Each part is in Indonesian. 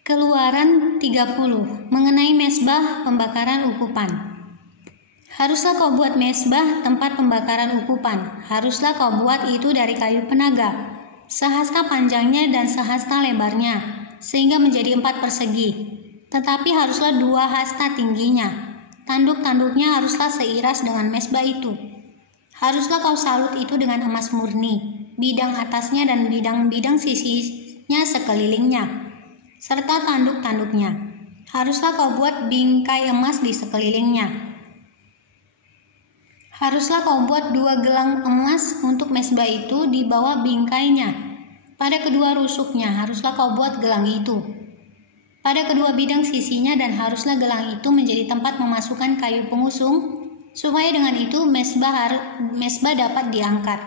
Keluaran 30 mengenai mezbah pembakaran ukupan. Haruslah kau buat mezbah tempat pembakaran ukupan. Haruslah kau buat itu dari kayu penaga, sehasta panjangnya dan sehasta lebarnya, sehingga menjadi 4 persegi. Tetapi haruslah 2 hasta tingginya. Tanduk-tanduknya haruslah seiras dengan mezbah itu. Haruslah kau salut itu dengan emas murni, bidang atasnya dan bidang-bidang sisinya sekelilingnya, serta tanduk-tanduknya. Haruslah kau buat bingkai emas di sekelilingnya. Haruslah kau buat 2 gelang emas untuk mezbah itu di bawah bingkainya. Pada kedua rusuknya haruslah kau buat gelang itu. Pada kedua bidang sisinya, dan haruslah gelang itu menjadi tempat memasukkan kayu pengusung, supaya dengan itu mezbah dapat diangkat.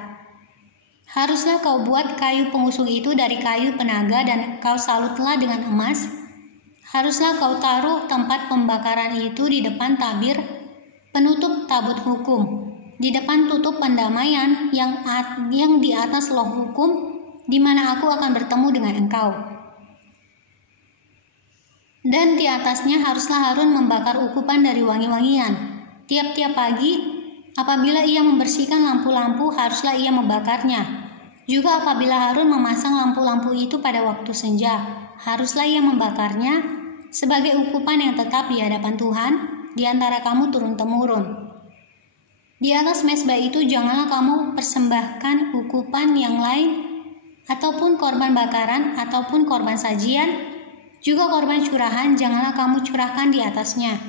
Haruslah kau buat kayu pengusung itu dari kayu penaga, dan kau salutlah dengan emas. Haruslah kau taruh tempat pembakaran itu di depan tabir penutup tabut hukum, di depan tutup pendamaian yang di atas loh hukum, di mana aku akan bertemu dengan engkau. Dan di atasnya haruslah Harun membakar ukupan dari wangi-wangian. Tiap-tiap pagi, apabila ia membersihkan lampu-lampu, haruslah ia membakarnya. Juga apabila Harun memasang lampu-lampu itu pada waktu senja, haruslah ia membakarnya sebagai ukupan yang tetap di hadapan Tuhan di antara kamu turun-temurun. Di atas mezbah itu janganlah kamu persembahkan ukupan yang lain, ataupun korban bakaran, ataupun korban sajian, juga korban curahan janganlah kamu curahkan di atasnya.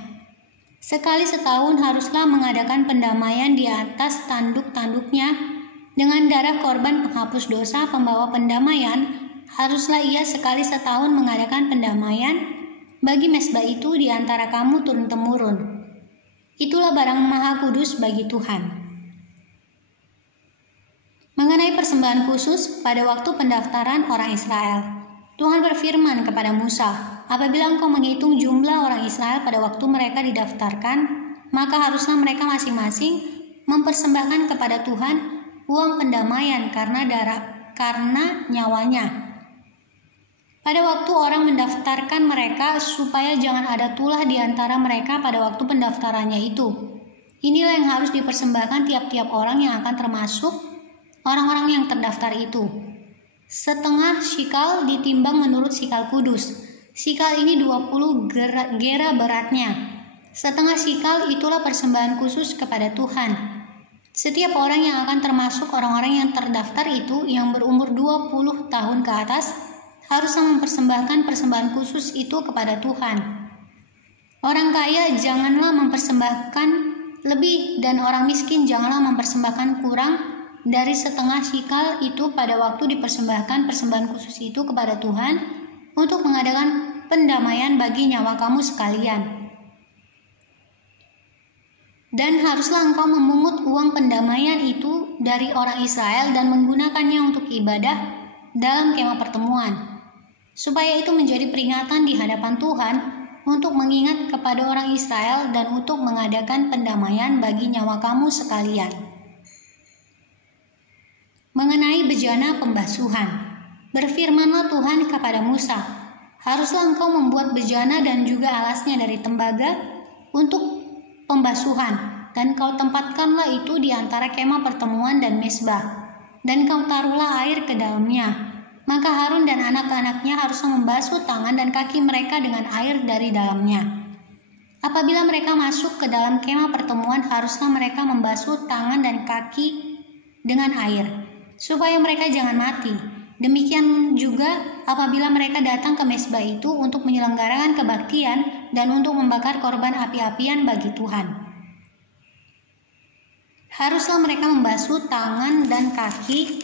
Sekali setahun haruslah mengadakan pendamaian di atas tanduk-tanduknya dengan darah korban penghapus dosa pembawa pendamaian. Haruslah ia sekali setahun mengadakan pendamaian bagi mezbah itu di antara kamu turun-temurun. Itulah barang maha kudus bagi Tuhan. Mengenai persembahan khusus pada waktu pendaftaran orang Israel, Tuhan berfirman kepada Musa, apabila engkau menghitung jumlah orang Israel pada waktu mereka didaftarkan, maka haruslah mereka masing-masing mempersembahkan kepada Tuhan uang pendamaian karena nyawanya. Pada waktu orang mendaftarkan mereka, supaya jangan ada tulah di antara mereka pada waktu pendaftarannya itu. Inilah yang harus dipersembahkan tiap-tiap orang yang akan termasuk orang-orang yang terdaftar itu. Setengah shikal ditimbang menurut shikal kudus. Shikal ini 20 gera beratnya. Setengah shikal itulah persembahan khusus kepada Tuhan. Setiap orang yang akan termasuk orang-orang yang terdaftar itu yang berumur 20 tahun ke atas haruslah mempersembahkan persembahan khusus itu kepada Tuhan. Orang kaya janganlah mempersembahkan lebih, dan orang miskin janganlah mempersembahkan kurang dari setengah shikal itu pada waktu dipersembahkan persembahan khusus itu kepada Tuhan untuk mengadakan pendamaian bagi nyawa kamu sekalian. Dan haruslah engkau memungut uang pendamaian itu dari orang Israel dan menggunakannya untuk ibadah dalam kemah pertemuan, supaya itu menjadi peringatan di hadapan Tuhan untuk mengingat kepada orang Israel dan untuk mengadakan pendamaian bagi nyawa kamu sekalian. Mengenai bejana pembasuhan, berfirmanlah Tuhan kepada Musa, haruslah engkau membuat bejana dan juga alasnya dari tembaga untuk pembasuhan, dan kau tempatkanlah itu di antara kemah pertemuan dan mezbah, dan kau taruhlah air ke dalamnya. Maka Harun dan anak-anaknya haruslah membasuh tangan dan kaki mereka dengan air dari dalamnya. Apabila mereka masuk ke dalam kemah pertemuan, haruslah mereka membasuh tangan dan kaki dengan air, supaya mereka jangan mati. Demikian juga apabila mereka datang ke mezbah itu untuk menyelenggarakan kebaktian dan untuk membakar korban api-apian bagi Tuhan. Haruslah mereka membasuh tangan dan kaki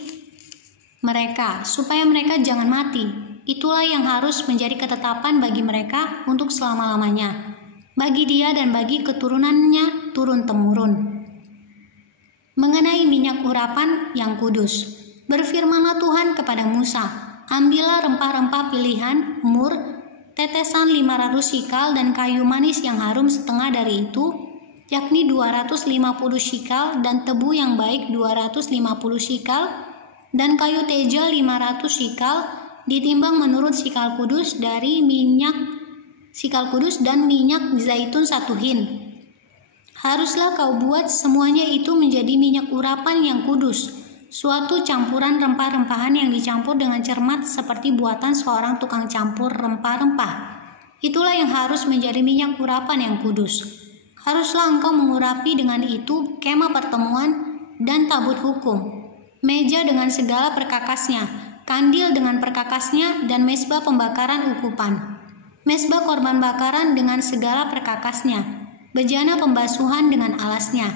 mereka, supaya mereka jangan mati. Itulah yang harus menjadi ketetapan bagi mereka untuk selama-lamanya, bagi dia dan bagi keturunannya turun-temurun. Mengenai minyak urapan yang kudus, berfirmanlah Tuhan kepada Musa, ambillah rempah-rempah pilihan, mur, tetesan 500 shikal, dan kayu manis yang harum setengah dari itu, yakni 250 shikal, dan tebu yang baik 250 shikal, dan kayu teja 500 shikal, ditimbang menurut sikal kudus dan minyak zaitun 1 hin. Haruslah kau buat semuanya itu menjadi minyak urapan yang kudus, suatu campuran rempah-rempahan yang dicampur dengan cermat seperti buatan seorang tukang campur rempah-rempah. Itulah yang harus menjadi minyak urapan yang kudus. Haruslah engkau mengurapi dengan itu kemah pertemuan dan tabut hukum, meja dengan segala perkakasnya, kandil dengan perkakasnya, dan mezbah pembakaran ukupan, mezbah korban bakaran dengan segala perkakasnya, bejana pembasuhan dengan alasnya.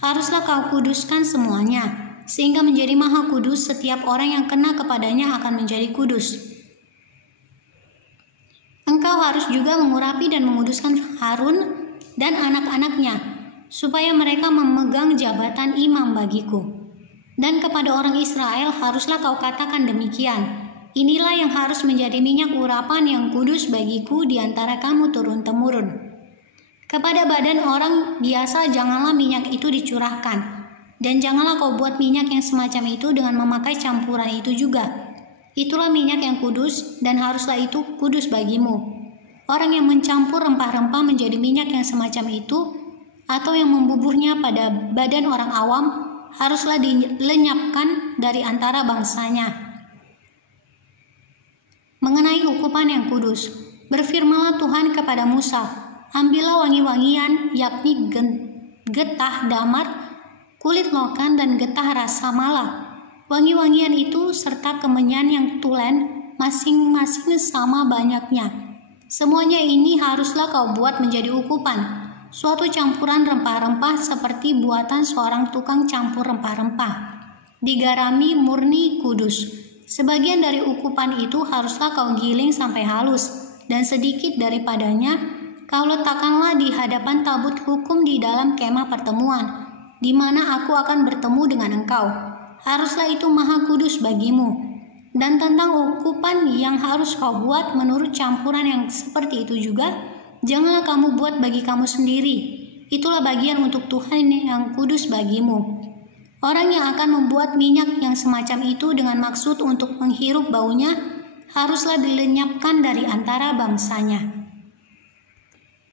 Haruslah kau kuduskan semuanya, sehingga menjadi maha kudus. Setiap orang yang kena kepadanya akan menjadi kudus. Engkau harus juga mengurapi dan menguduskan Harun dan anak-anaknya, supaya mereka memegang jabatan imam bagiku. Dan kepada orang Israel haruslah kau katakan demikian, inilah yang harus menjadi minyak urapan yang kudus bagiku di antara kamu turun-temurun. Kepada badan orang biasa janganlah minyak itu dicurahkan, dan janganlah kau buat minyak yang semacam itu dengan memakai campuran itu juga. Itulah minyak yang kudus, dan haruslah itu kudus bagimu. Orang yang mencampur rempah-rempah menjadi minyak yang semacam itu, atau yang membubuhnya pada badan orang awam, haruslah dilenyapkan dari antara bangsanya. Mengenai ukupan yang kudus, berfirmanlah Tuhan kepada Musa, ambillah wangi-wangian, yakni getah damar, kulit lokan, dan getah rasa mala. Wangi-wangian itu serta kemenyan yang tulen, masing-masing sama banyaknya. Semuanya ini haruslah kau buat menjadi ukupan, suatu campuran rempah-rempah seperti buatan seorang tukang campur rempah-rempah, digarami murni kudus. Sebagian dari ukupan itu haruslah kau giling sampai halus, dan sedikit daripadanya kau letakkanlah di hadapan tabut hukum di dalam kemah pertemuan, di mana aku akan bertemu dengan engkau. Haruslah itu maha kudus bagimu. Dan tentang ukupan yang harus kau buat menurut campuran yang seperti itu juga, janganlah kamu buat bagi kamu sendiri. Itulah bagian untuk Tuhan yang kudus bagimu. Orang yang akan membuat minyak yang semacam itu dengan maksud untuk menghirup baunya, haruslah dilenyapkan dari antara bangsanya.